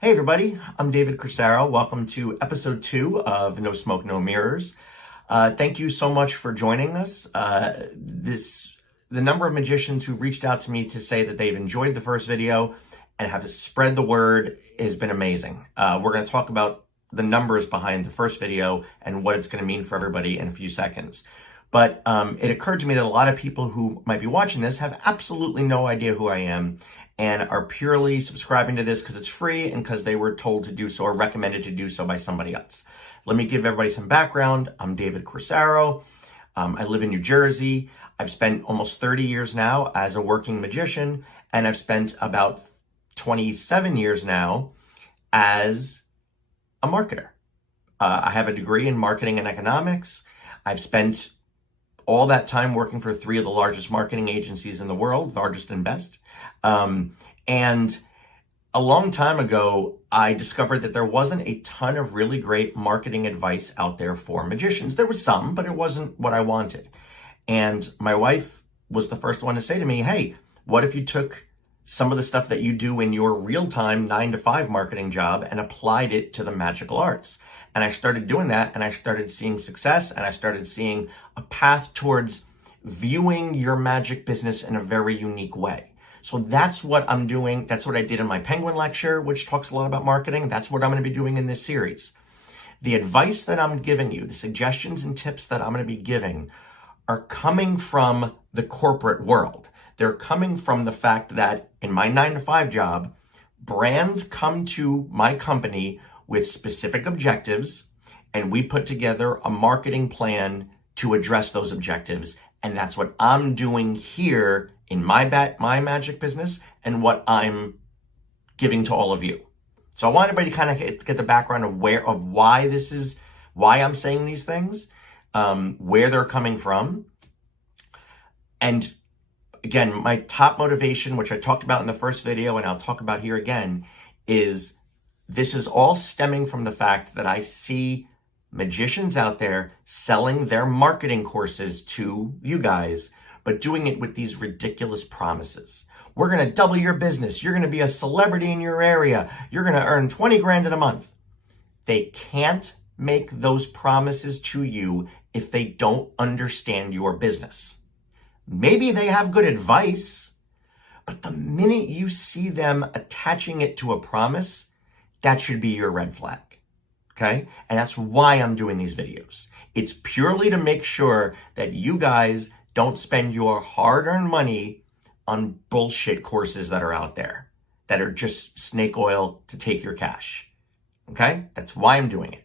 Hey everybody, I'm David Crisaro. Welcome to episode 2 of No Smoke, No Mirrors. Thank you so much for joining us. The number of magicians who reached out to me to say that they've enjoyed the first video and have spread the word has been amazing. We're going to talk about the numbers behind the first video and what it's going to mean for everybody in a few seconds. But it occurred to me that a lot of people who might be watching this have absolutely no idea who I am and are purely subscribing to this because it's free and because they were told to do so or recommended to do so by somebody else. Let me give everybody some background. I'm David Crisaro. I live in New Jersey. I've spent almost 30 years now as a working magician, and I've spent about 27 years now as a marketer. I have a degree in marketing and economics. I've spent all that time working for 3 of the largest marketing agencies in the world, largest and best. And a long time ago, I discovered that there wasn't a ton of really great marketing advice out there for magicians. There was some, but it wasn't what I wanted. And my wife was the first one to say to me, hey, what if you took some of the stuff that you do in your real-time 9-to-5 marketing job and applied it to the magical arts? And I started doing that, and I started seeing success, and I started seeing a path towards viewing your magic business in a very unique way. So that's what I'm doing. That's what I did in my Penguin lecture, which talks a lot about marketing. That's what I'm going to be doing in this series. The advice that I'm giving you, the suggestions and tips that I'm going to be giving are coming from the corporate world. They're coming from the fact that in my 9-to-5 job, brands come to my company with specific objectives, and we put together a marketing plan to address those objectives. And that's what I'm doing here in my magic business and what I'm giving to all of you. So I want everybody to kind of get the background of why I'm saying these things, where they're coming from. And again, my top motivation, which I talked about in the first video and I'll talk about here again, is this is all stemming from the fact that I see magicians out there selling their marketing courses to you guys, but doing it with these ridiculous promises. We're going to double your business. You're going to be a celebrity in your area. You're going to earn 20 grand in a month. They can't make those promises to you if they don't understand your business. Maybe they have good advice, but the minute you see them attaching it to a promise, that should be your red flag. Okay? And that's why I'm doing these videos. It's purely to make sure that you guys don't spend your hard-earned money on bullshit courses that are out there that are just snake oil to take your cash. Okay? That's why I'm doing it.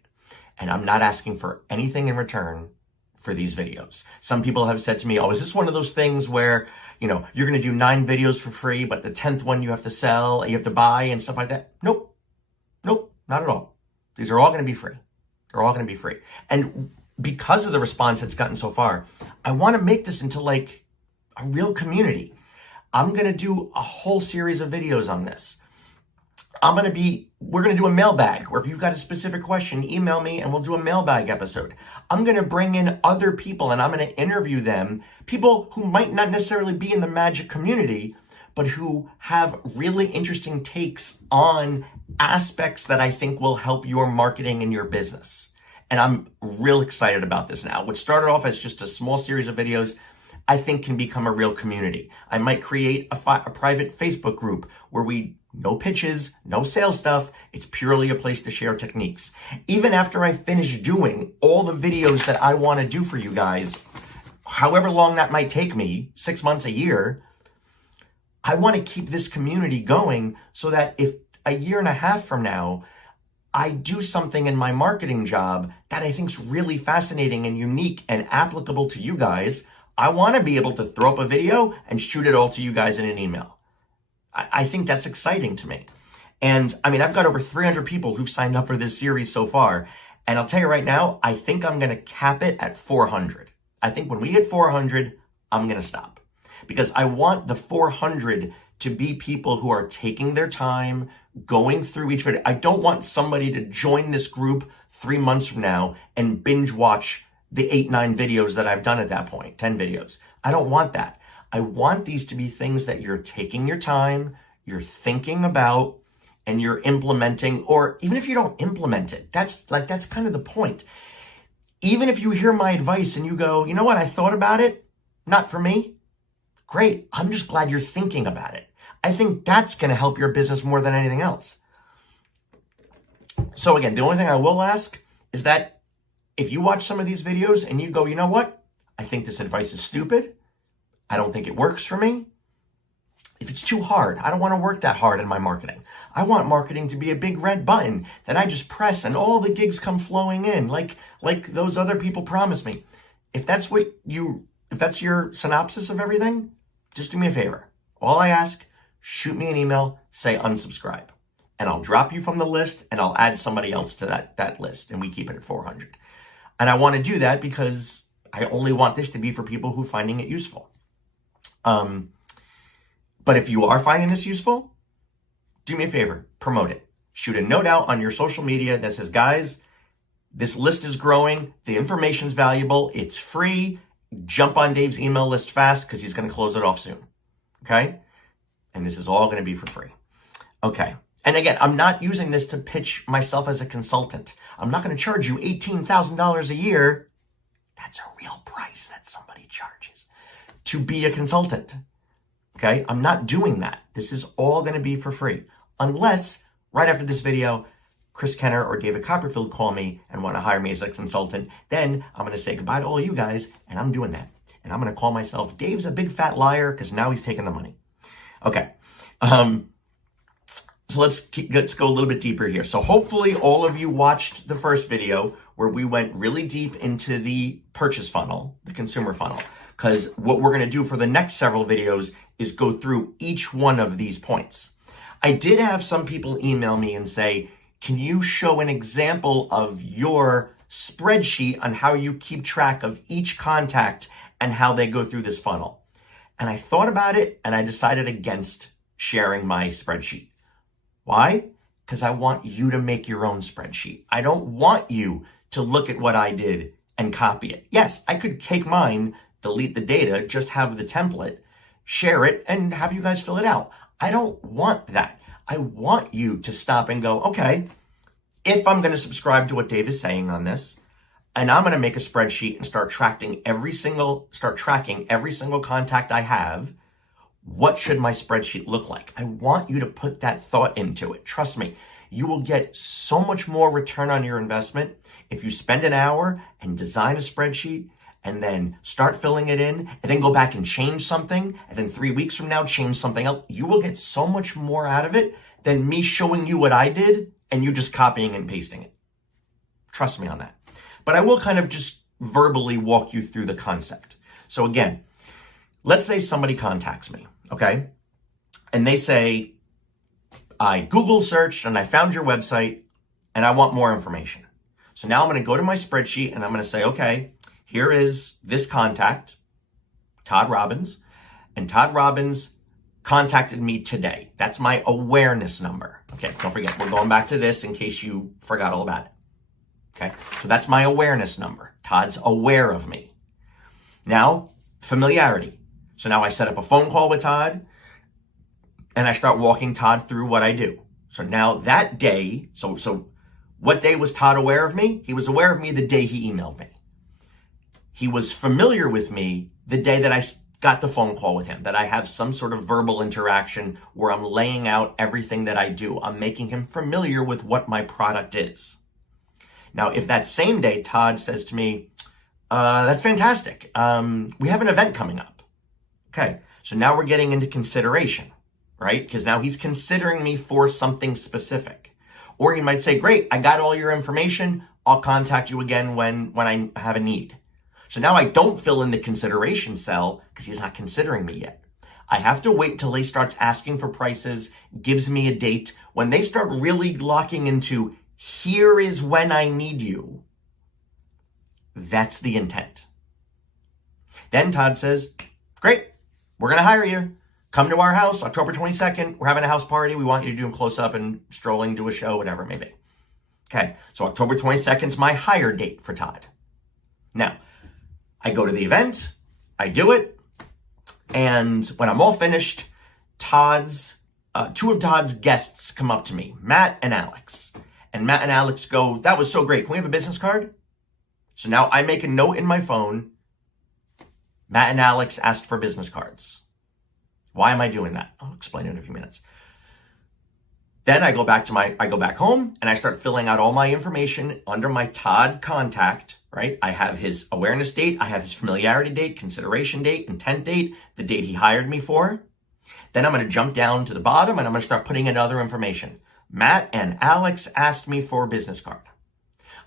And I'm not asking for anything in return for these videos. Some people have said to me, oh, is this one of those things where, you're going to do 9 videos for free, but the 10th one you have to sell, you have to buy and stuff like that? Nope, not at all. These are all going to be free. They're all going to be free. And because of the response it's gotten so far, I want to make this into like a real community. I'm going to do a whole series of videos on this. We're going to do a mailbag, or if you've got a specific question, email me and we'll do a mailbag episode. I'm going to bring in other people and I'm going to interview them, people who might not necessarily be in the magic community, but who have really interesting takes on aspects that I think will help your marketing and your business. And I'm real excited about this now. What started off as just a small series of videos, I think can become a real community. I might create a private Facebook group where no pitches, no sales stuff. It's purely a place to share techniques. Even after I finish doing all the videos that I want to do for you guys, however long that might take me, 6 months, a year, I want to keep this community going so that if a year and a half from now, I do something in my marketing job that I think is really fascinating and unique and applicable to you guys, I want to be able to throw up a video and shoot it all to you guys in an email. I think that's exciting to me. And I mean, I've got over 300 people who've signed up for this series so far. And I'll tell you right now, I think I'm going to cap it at 400. I think when we hit 400, I'm going to stop. Because I want the 400 to be people who are taking their time, going through each video. I don't want somebody to join this group 3 months from now and binge watch the 8-9 videos that I've done at that point, 10 videos. I don't want that. I want these to be things that you're taking your time, you're thinking about, and you're implementing, or even if you don't implement it, that's kind of the point. Even if you hear my advice and you go, you know what, I thought about it, not for me, great. I'm just glad you're thinking about it. I think that's going to help your business more than anything else. So again, the only thing I will ask is that if you watch some of these videos and you go, you know what, I think this advice is stupid, I don't think it works for me. If it's too hard, I don't want to work that hard in my marketing. I want marketing to be a big red button that I just press and all the gigs come flowing in like those other people promised me. If that's your synopsis of everything, just do me a favor. All I ask, shoot me an email, say unsubscribe, and I'll drop you from the list and I'll add somebody else to that list, and we keep it at 400. And I want to do that because I only want this to be for people who are finding it useful. But if you are finding this useful, do me a favor, promote it. Shoot a note out on your social media that says, guys, this list is growing. The information's valuable. It's free. Jump on Dave's email list fast because he's going to close it off soon. Okay? And this is all going to be for free. Okay. And again, I'm not using this to pitch myself as a consultant. I'm not going to charge you $18,000 a year. That's a real price that somebody charges to be a consultant. Okay, I'm not doing that. This is all going to be for free. Unless, right after this video, Chris Kenner or David Copperfield call me and want to hire me as a consultant. Then I'm going to say goodbye to all you guys, and I'm doing that. And I'm going to call myself Dave's a big fat liar because now he's taking the money. Okay, so let's go a little bit deeper here. So hopefully all of you watched the first video where we went really deep into the purchase funnel, the consumer funnel. Because what we're going to do for the next several videos is go through each one of these points. I did have some people email me and say, can you show an example of your spreadsheet on how you keep track of each contact and how they go through this funnel? And I thought about it and I decided against sharing my spreadsheet. Why? Because I want you to make your own spreadsheet. I don't want you to look at what I did and copy it. Yes, I could take mine, delete the data, just have the template, share it, and have you guys fill it out. I don't want that. I want you to stop and go, okay, if I'm going to subscribe to what Dave is saying on this, and I'm going to make a spreadsheet and start tracking every single contact I have, what should my spreadsheet look like? I want you to put that thought into it. Trust me, you will get so much more return on your investment if you spend an hour and design a spreadsheet and then start filling it in, and then go back and change something, and then 3 weeks from now, change something else. You will get so much more out of it than me showing you what I did and you just copying and pasting it. Trust me on that. But I will kind of just verbally walk you through the concept. So again, let's say somebody contacts me, okay? And they say, I Google searched and I found your website and I want more information. So now I'm going to go to my spreadsheet and I'm going to say, okay, here is this contact, Todd Robbins, and Todd Robbins contacted me today. That's my awareness number. Okay, don't forget, we're going back to this in case you forgot all about it. Okay, so that's my awareness number. Todd's aware of me. Now, familiarity. So now I set up a phone call with Todd and I start walking Todd through what I do. So now that day, so what day was Todd aware of me? He was aware of me the day he emailed me. He was familiar with me the day that I got the phone call with him, that I have some sort of verbal interaction where I'm laying out everything that I do. I'm making him familiar with what my product is. Now, if that same day Todd says to me, that's fantastic. We have an event coming up. Okay, so now we're getting into consideration, right? Because now he's considering me for something specific. Or he might say, great, I got all your information. I'll contact you again when I have a need. So now I don't fill in the consideration cell because he's not considering me yet. I have to wait till he starts asking for prices, gives me a date. When they start really locking into, here is when I need you, that's the intent. Then Todd says, great, we're going to hire you. Come to our house, October 22nd. We're having a house party. We want you to do a close-up and strolling, do a show, whatever it may be. Okay, so October 22nd is my hire date for Todd. Now, I go to the event, I do it, and when I'm all finished, Todd's two of Todd's guests come up to me, Matt and Alex. And Matt and Alex go, "That was so great. Can we have a business card?" So now I make a note in my phone. Matt and Alex asked for business cards. Why am I doing that? I'll explain it in a few minutes. Then I go back home and I start filling out all my information under my Todd contact, right? I have his awareness date, I have his familiarity date, consideration date, intent date, the date he hired me for. Then I'm going to jump down to the bottom and I'm going to start putting in other information. Matt and Alex asked me for a business card.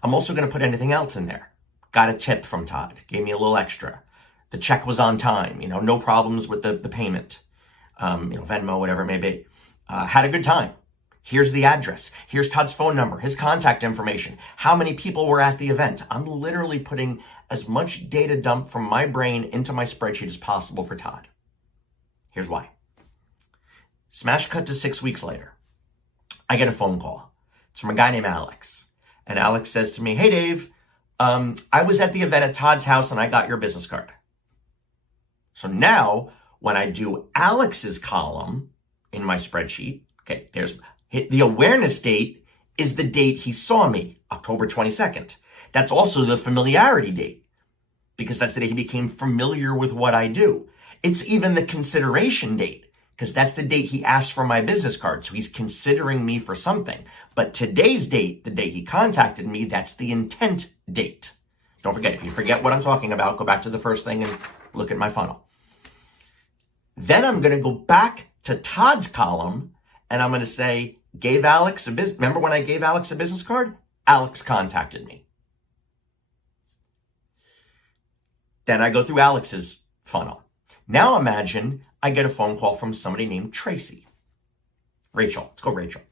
I'm also going to put anything else in there. Got a tip from Todd, gave me a little extra. The check was on time, no problems with the payment, Venmo, whatever it may be. Had a good time. Here's the address. Here's Todd's phone number, his contact information, how many people were at the event. I'm literally putting as much data dump from my brain into my spreadsheet as possible for Todd. Here's why. Smash cut to 6 weeks later. I get a phone call. It's from a guy named Alex. And Alex says to me, "Hey, Dave, I was at the event at Todd's house and I got your business card." So now when I do Alex's column in my spreadsheet, okay, there's the awareness date is the date he saw me, October 22nd. That's also the familiarity date because that's the day he became familiar with what I do. It's even the consideration date because that's the date he asked for my business card. So he's considering me for something. But today's date, the day he contacted me, that's the intent date. Don't forget, if you forget what I'm talking about, go back to the first thing and look at my funnel. Then I'm going to go back to Todd's column and I'm going to say, remember when I gave Alex a business card? Alex contacted me. Then I go through Alex's funnel. Now imagine I get a phone call from somebody named Tracy. Rachel, let's go Rachel.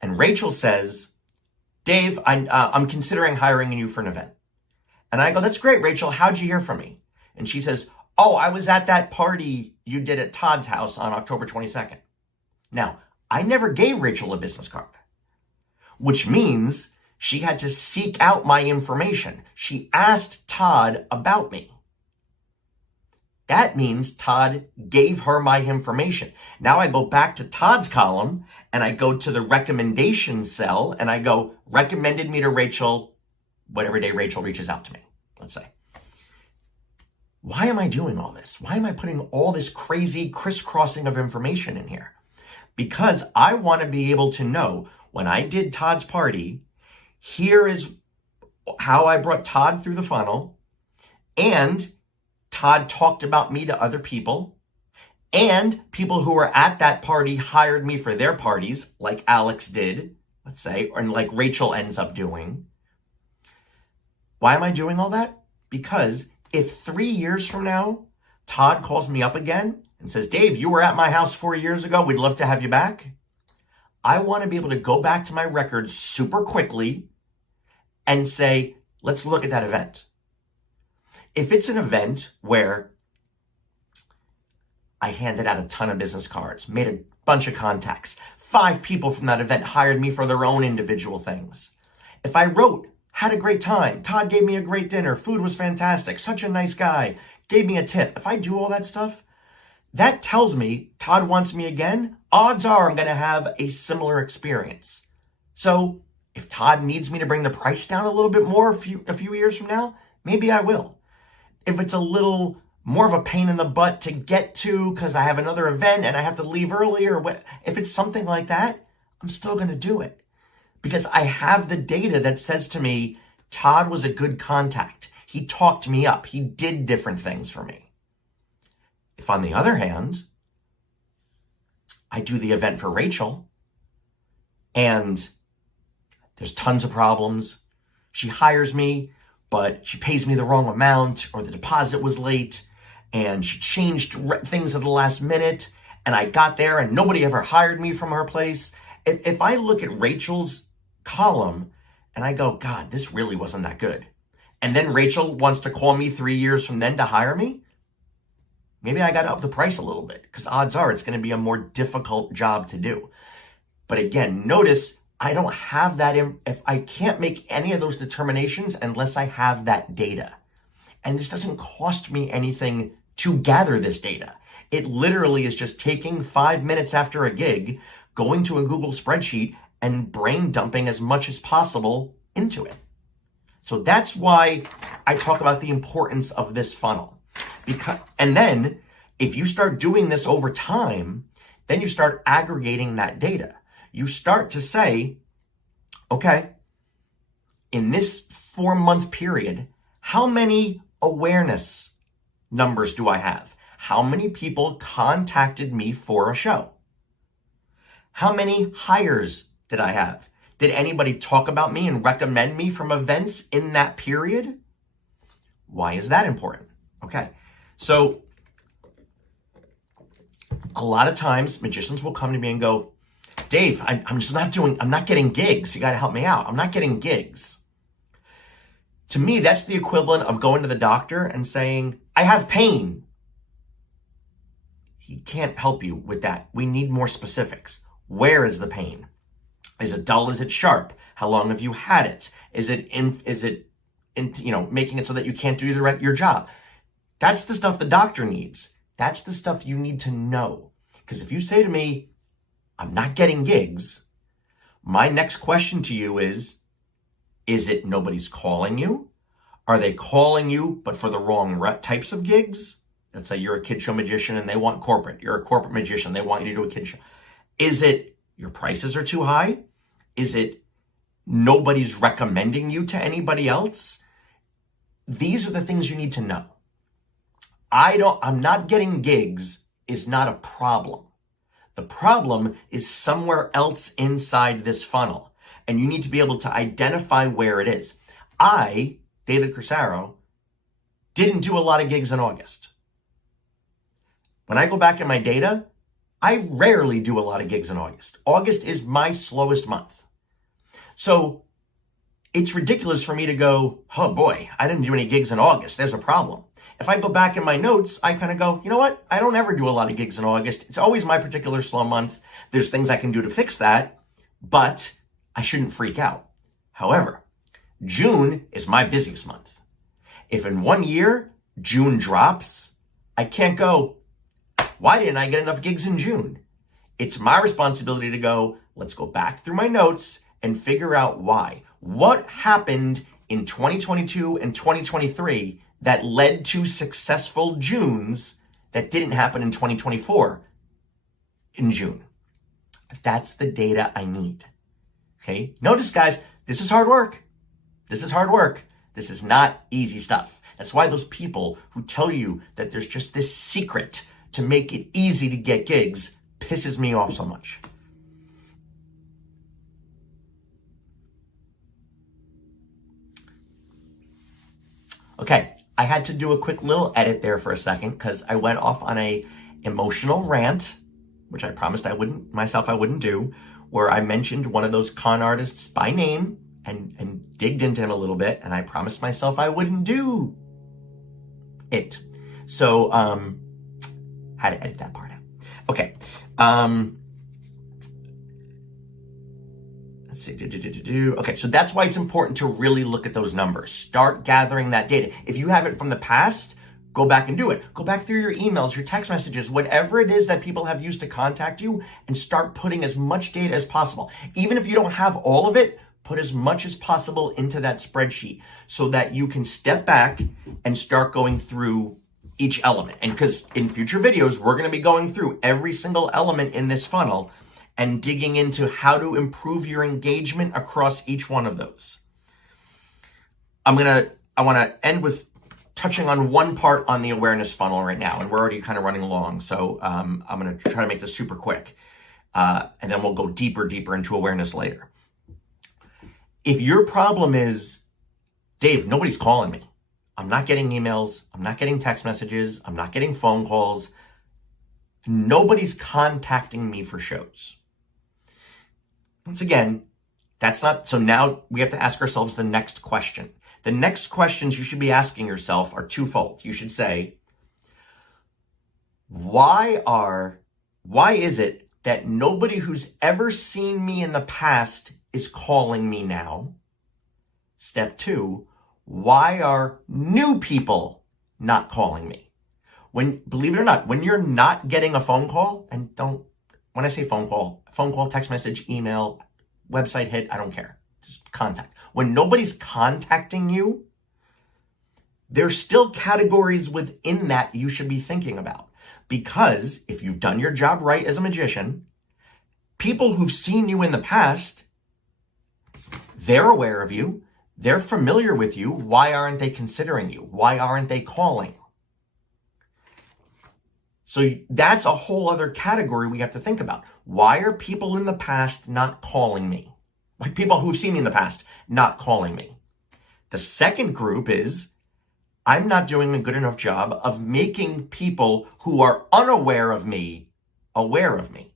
And Rachel says, "Dave, I'm considering hiring you for an event." And I go, "That's great, Rachel. How'd you hear from me?" And she says, "Oh, I was at that party you did at Todd's house on October 22nd. Now, I never gave Rachel a business card, which means she had to seek out my information. She asked Todd about me. That means Todd gave her my information. Now I go back to Todd's column and I go to the recommendation cell and I go, recommended me to Rachel, whatever day Rachel reaches out to me, let's say. Why am I doing all this? Why am I putting all this crazy crisscrossing of information in here? Because I want to be able to know when I did Todd's party, here is how I brought Todd through the funnel, and Todd talked about me to other people, and people who were at that party hired me for their parties, like Alex did, let's say, or like Rachel ends up doing. Why am I doing all that? Because if 3 years from now, Todd calls me up again and says, "Dave, you were at my house 4 years ago. We'd love to have you back." I want to be able to go back to my records super quickly and say, let's look at that event. If it's an event where I handed out a ton of business cards, made a bunch of contacts, 5 people from that event hired me for their own individual things. If I wrote, "Had a great time. Todd gave me a great dinner. Food was fantastic. Such a nice guy. Gave me a tip." If I do all that stuff, that tells me Todd wants me again. Odds are I'm going to have a similar experience. So if Todd needs me to bring the price down a little bit more a few years from now, maybe I will. If it's a little more of a pain in the butt to get to because I have another event and I have to leave early, or if it's something like that, I'm still going to do it. Because I have the data that says to me, Todd was a good contact. He talked me up. He did different things for me. If on the other hand, I do the event for Rachel and there's tons of problems. She hires me, but she pays me the wrong amount, or the deposit was late, and she changed things at the last minute, and I got there and nobody ever hired me from her place. If I look at Rachel's column and I go, God, this really wasn't that good, and then Rachel wants to call me 3 years from then to hire me, maybe I got to up the price a little bit, because odds are it's going to be a more difficult job to do. But again, notice I don't have that. If I can't make any of those determinations unless I have that data. And this doesn't cost me anything to gather this data. It literally is just taking 5 minutes after a gig, going to a Google spreadsheet and brain dumping as much as possible into it. So that's why I talk about the importance of this funnel. And then if you start doing this over time, then you start aggregating that data. You start to say, okay, in this 4-month period, how many awareness numbers do I have? How many people contacted me for a show? How many hires did I have? Did anybody talk about me and recommend me from events in that period? Why is that important? Okay, so a lot of times magicians will come to me and go, Dave, I'm not getting gigs. You got to help me out. I'm not getting gigs. To me, that's the equivalent of going to the doctor and saying, I have pain. He can't help you with that. We need more specifics. Where is the pain? Is it dull? Is it sharp? How long have you had it? Is it making it so that you can't do your job? That's the stuff the doctor needs. That's the stuff you need to know. Because if you say to me, I'm not getting gigs, my next question to you is it nobody's calling you? Are they calling you, but for the wrong types of gigs? Let's say you're a kid show magician and they want corporate. You're a corporate magician. They want you to do a kid show. Is it your prices are too high? Is it nobody's recommending you to anybody else? These are the things you need to know. I'm not getting gigs is not a problem. The problem is somewhere else inside this funnel. And you need to be able to identify where it is. I, David Crisaro, didn't do a lot of gigs in August. When I go back in my data, I rarely do a lot of gigs in August. August is my slowest month. So it's ridiculous for me to go, oh boy, I didn't do any gigs in August. There's a problem. If I go back in my notes, I kind of go, you know what? I don't ever do a lot of gigs in August. It's always my particular slow month. There's things I can do to fix that, but I shouldn't freak out. However, June is my busiest month. If in 1 year, June drops, I can't go, why didn't I get enough gigs in June? It's my responsibility to go, let's go back through my notes and figure out why. What happened in 2022 and 2023 that led to successful Junes that didn't happen in 2024 in June? That's the data I need. Okay. Notice, guys, this is hard work. This is hard work. This is not easy stuff. That's why those people who tell you that there's just this secret to make it easy to get gigs pisses me off so much. Okay, I had to do a quick little edit there for a second because I went off on a emotional rant, which I promised I wouldn't do, where I mentioned one of those con artists by name and digged into him a little bit, and I promised myself I wouldn't do it. So, had to edit that part out. Okay. Let's see. Okay, so that's why it's important to really look at those numbers. Start gathering that data. If you have it from the past, go back and do it. Go back through your emails, your text messages, whatever it is that people have used to contact you, and start putting as much data as possible. Even if you don't have all of it, put as much as possible into that spreadsheet so that you can step back and start going through each element. And because in future videos, we're going to be going through every single element in this funnel and digging into how to improve your engagement across each one of those. I want to end with touching on one part on the awareness funnel right now, and we're already kind of running along. So I'm going to try to make this super quick, and then we'll go deeper into awareness later. If your problem is, Dave, nobody's calling me. I'm not getting emails. I'm not getting text messages. I'm not getting phone calls. Nobody's contacting me for shows. Once again, that's not, so now we have to ask ourselves the next question. The next questions you should be asking yourself are twofold. You should say, why is it that nobody who's ever seen me in the past is calling me now? Step two, why are new people not calling me? believe it or not, when you're not getting a phone call, and when I say phone call, text message, email, website hit, I don't care. Just contact. When nobody's contacting you, there's still categories within that you should be thinking about. Because if you've done your job right as a magician, people who've seen you in the past, they're aware of you. They're familiar with you. Why aren't they considering you? Why aren't they calling? So that's a whole other category we have to think about. Why are people in the past not calling me? Like people who've seen me in the past not calling me. The second group is, I'm not doing a good enough job of making people who are unaware of me aware of me.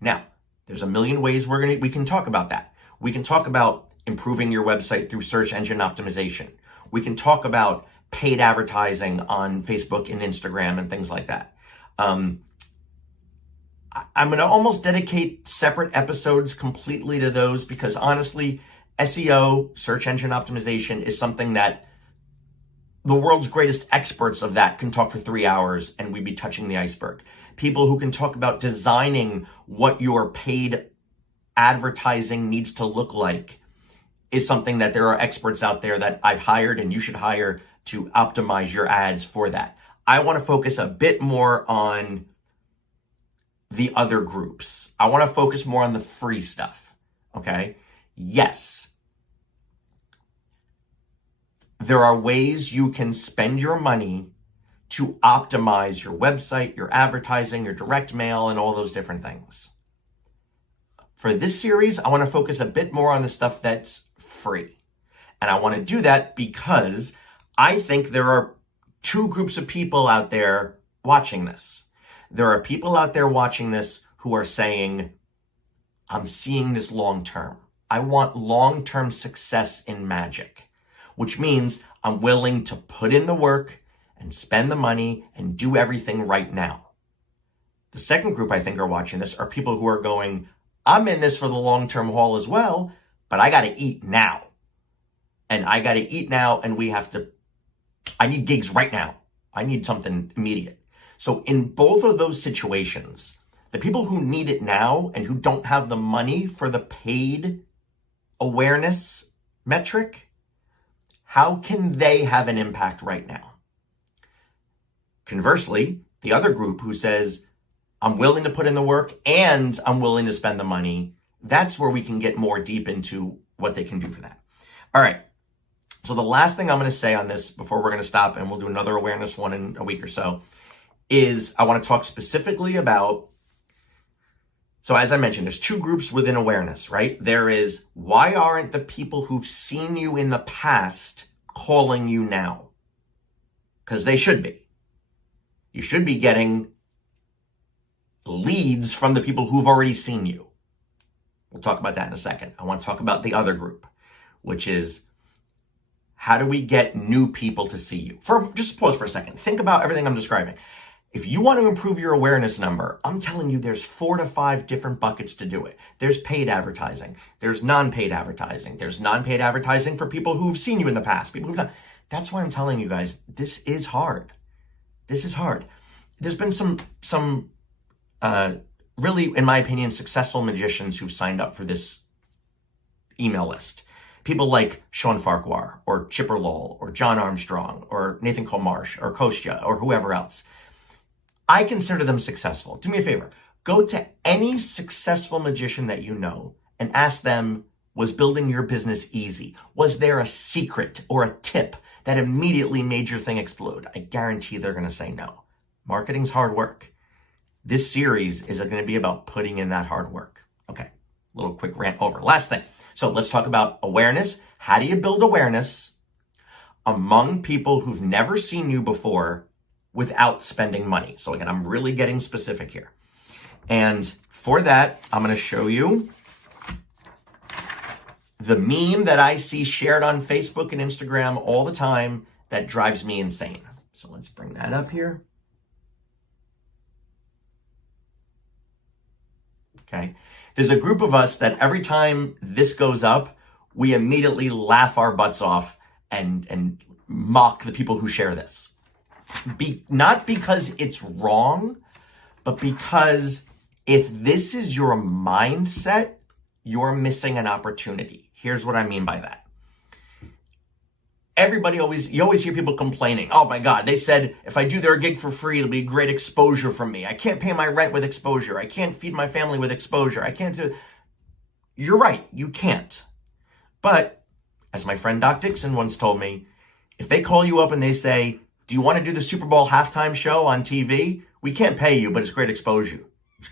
Now, there's a million ways we can talk about that. We can talk about improving your website through search engine optimization. We can talk about paid advertising on Facebook and Instagram and things like that. I'm going to almost dedicate separate episodes completely to those because honestly, SEO, search engine optimization, is something that the world's greatest experts of that can talk for 3 hours and we'd be touching the iceberg. People who can talk about designing what your paid advertising needs to look like is something that there are experts out there that I've hired and you should hire to optimize your ads for that. I want to focus a bit more on the other groups. I want to focus more on the free stuff. Okay? Yes. There are ways you can spend your money to optimize your website, your advertising, your direct mail, and all those different things. For this series, I want to focus a bit more on the stuff that's free. And I want to do that because I think there are two groups of people out there watching this. There are people out there watching this who are saying, I'm seeing this long-term. I want long-term success in magic, which means I'm willing to put in the work and spend the money and do everything right now. The second group I think are watching this are people who are going, I'm in this for the long-term haul as well, but I got to eat now. And I got to eat now, and I need gigs right now. I need something immediate. So in both of those situations, the people who need it now and who don't have the money for the paid awareness metric, how can they have an impact right now? Conversely, the other group who says, I'm willing to put in the work and I'm willing to spend the money, that's where we can get more deep into what they can do for that. All right. So the last thing I'm going to say on this before we're going to stop and we'll do another awareness one in a week or so is I want to talk specifically about, so as I mentioned, there's two groups within awareness, right? There is, why aren't the people who've seen you in the past calling you now? Because they should be. You should be getting leads from the people who've already seen you. We'll talk about that in a second. I want to talk about the other group, which is, how do we get new people to see you? Just pause for a second. Think about everything I'm describing. If you want to improve your awareness number, I'm telling you there's 4 to 5 different buckets to do it. There's paid advertising. There's non-paid advertising. There's non-paid advertising for people who've seen you in the past. People who've not. That's why I'm telling you guys, this is hard. This is hard. There's been some really, in my opinion, successful magicians who've signed up for this email list. People like Sean Farquhar or Chipper Lowell or John Armstrong or Nathan Komarsh or Kostya or whoever else. I consider them successful. Do me a favor. Go to any successful magician that you know and ask them, was building your business easy? Was there a secret or a tip that immediately made your thing explode? I guarantee they're going to say no. Marketing's hard work. This series is going to be about putting in that hard work. Okay, little quick rant over. Last thing. So let's talk about awareness. How do you build awareness among people who've never seen you before without spending money? So again, I'm really getting specific here. And for that, I'm going to show you the meme that I see shared on Facebook and Instagram all the time that drives me insane. So let's bring that up here. Okay. There's a group of us that every time this goes up, we immediately laugh our butts off and mock the people who share this. Not because it's wrong, but because if this is your mindset, you're missing an opportunity. Here's what I mean by that. You always hear people complaining, oh my God, they said if I do their gig for free, it'll be great exposure from me. I can't pay my rent with exposure. I can't feed my family with exposure. I can't do... You're right, you can't. But, as my friend Doc Dixon once told me, if they call you up and they say, do you want to do the Super Bowl halftime show on TV? We can't pay you, but it's great exposure.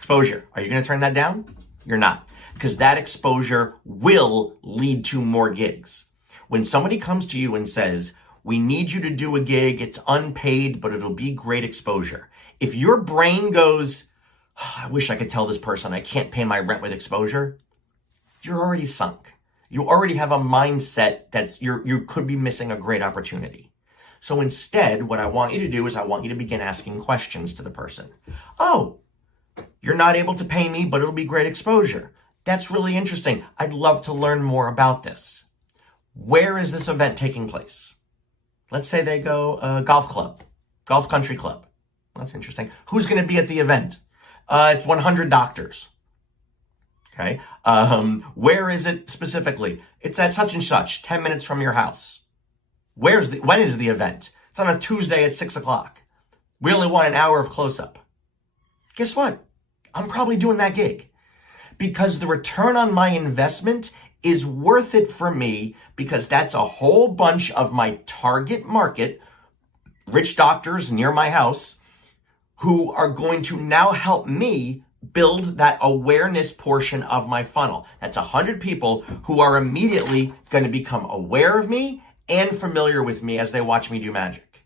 Are you going to turn that down? You're not. Because that exposure will lead to more gigs. When somebody comes to you and says, we need you to do a gig, it's unpaid, but it'll be great exposure. If your brain goes, oh, I wish I could tell this person I can't pay my rent with exposure, you're already sunk. You already have a mindset that's you could be missing a great opportunity. So instead, what I want you to do is I want you to begin asking questions to the person. Oh, you're not able to pay me, but it'll be great exposure. That's really interesting. I'd love to learn more about this. Where is this event taking place? Let's say they go golf club, golf country club. That's interesting. Who's going to be at the event? It's 100 doctors. Okay. Where is it specifically? It's at such and such, 10 minutes from your house. When is the event? It's on a Tuesday at 6:00. We only want an hour of close-up. Guess what? I'm probably doing that gig because the return on my investment is worth it for me because that's a whole bunch of my target market, rich doctors near my house, who are going to now help me build that awareness portion of my funnel. That's 100 people who are immediately going to become aware of me and familiar with me as they watch me do magic.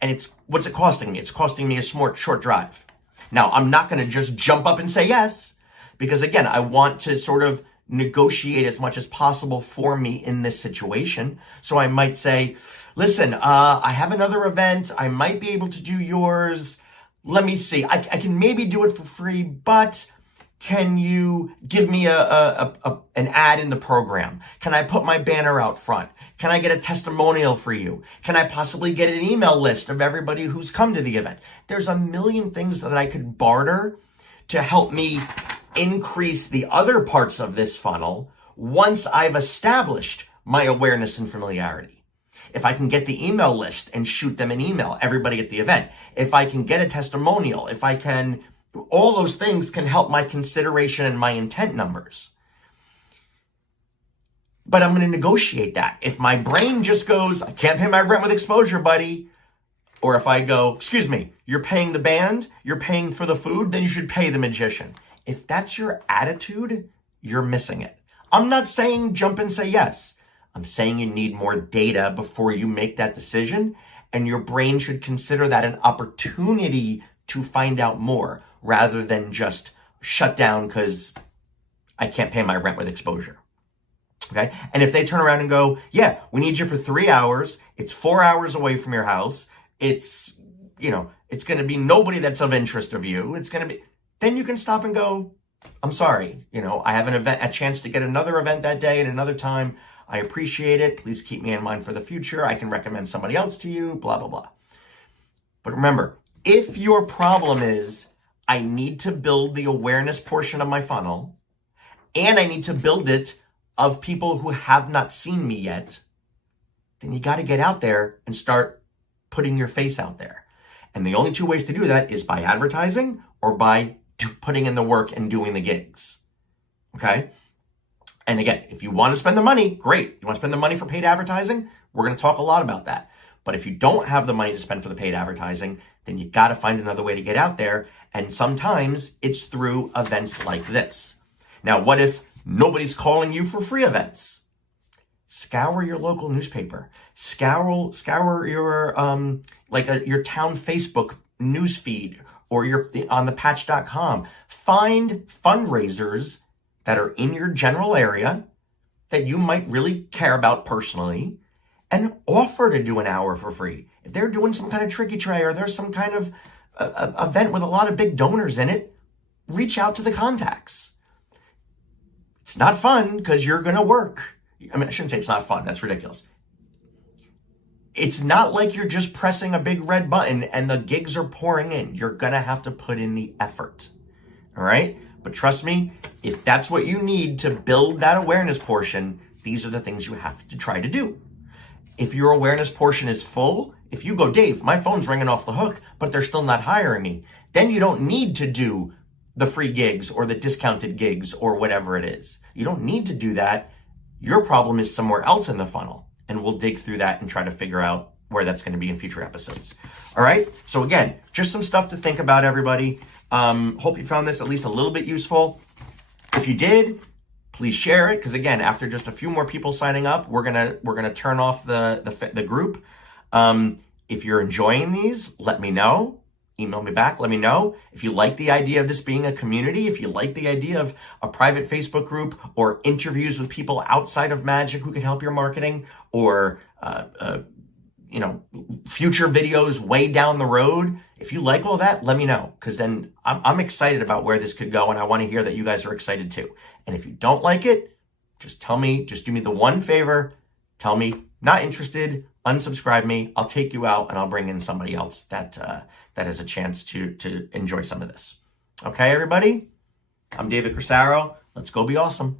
And what's it costing me? It's costing me a short drive. Now, I'm not going to just jump up and say yes, because again, I want to sort of negotiate as much as possible for me in this situation. So I might say, listen, I have another event. I might be able to do yours. Let me see. I can maybe do it for free, but can you give me an ad in the program? Can I put my banner out front? Can I get a testimonial for you? Can I possibly get an email list of everybody who's come to the event? There's a million things that I could barter to help me increase the other parts of this funnel once I've established my awareness and familiarity. If I can get the email list and shoot them an email, everybody at the event. If I can get a testimonial, all those things can help my consideration and my intent numbers. But I'm going to negotiate that. If my brain just goes, I can't pay my rent with exposure, buddy. Or if I go, excuse me, you're paying the band, you're paying for the food, then you should pay the magician. If that's your attitude, you're missing it. I'm not saying jump and say yes. I'm saying you need more data before you make that decision, and your brain should consider that an opportunity to find out more rather than just shut down because I can't pay my rent with exposure. Okay? And if they turn around and go, yeah, we need you for 3 hours. It's 4 hours away from your house. It's going to be nobody that's of interest of you. Then you can stop and go, I'm sorry. I have a chance to get another event that day at another time. I appreciate it. Please keep me in mind for the future. I can recommend somebody else to you, blah, blah, blah. But remember, if your problem is, I need to build the awareness portion of my funnel, and I need to build it of people who have not seen me yet, then you got to get out there and start putting your face out there. And the only two ways to do that is by advertising or by putting in the work and doing the gigs. Okay? And again, if you want to spend the money, great. You want to spend the money for paid advertising? We're going to talk a lot about that. But if you don't have the money to spend for the paid advertising, then you got to find another way to get out there. And sometimes it's through events like this. Now, what if nobody's calling you for free events? Scour your local newspaper. Scour your your town Facebook news feed or on thepatch.com. Find fundraisers that are in your general area that you might really care about personally and offer to do an hour for free. If they're doing some kind of tricky tray or there's some kind of event with a lot of big donors in it, reach out to the contacts. It's not fun because you're going to work. I shouldn't say it's not fun. That's ridiculous. It's not like you're just pressing a big red button and the gigs are pouring in. You're going to have to put in the effort. All right? But trust me, if that's what you need to build that awareness portion, these are the things you have to try to do. If your awareness portion is full, if you go, Dave, my phone's ringing off the hook, but they're still not hiring me, then you don't need to do the free gigs or the discounted gigs or whatever it is. You don't need to do that. Your problem is somewhere else in the funnel. And we'll dig through that and try to figure out where that's going to be in future episodes. All right. So again, just some stuff to think about, everybody. Hope you found this at least a little bit useful. If you did, please share it. Because again, after just a few more people signing up, we're gonna turn off the group. If you're enjoying these, let me know. Email me back, let me know. If you like the idea of this being a community, if you like the idea of a private Facebook group or interviews with people outside of Magic who can help your marketing, or future videos way down the road, if you like all that, let me know, because then I'm excited about where this could go, and I want to hear that you guys are excited too. And if you don't like it, just tell me, just do me the one favor, tell me, not interested, unsubscribe me, I'll take you out and I'll bring in somebody else that has a chance to enjoy some of this. Okay, everybody? I'm David Crisaro. Let's go be awesome.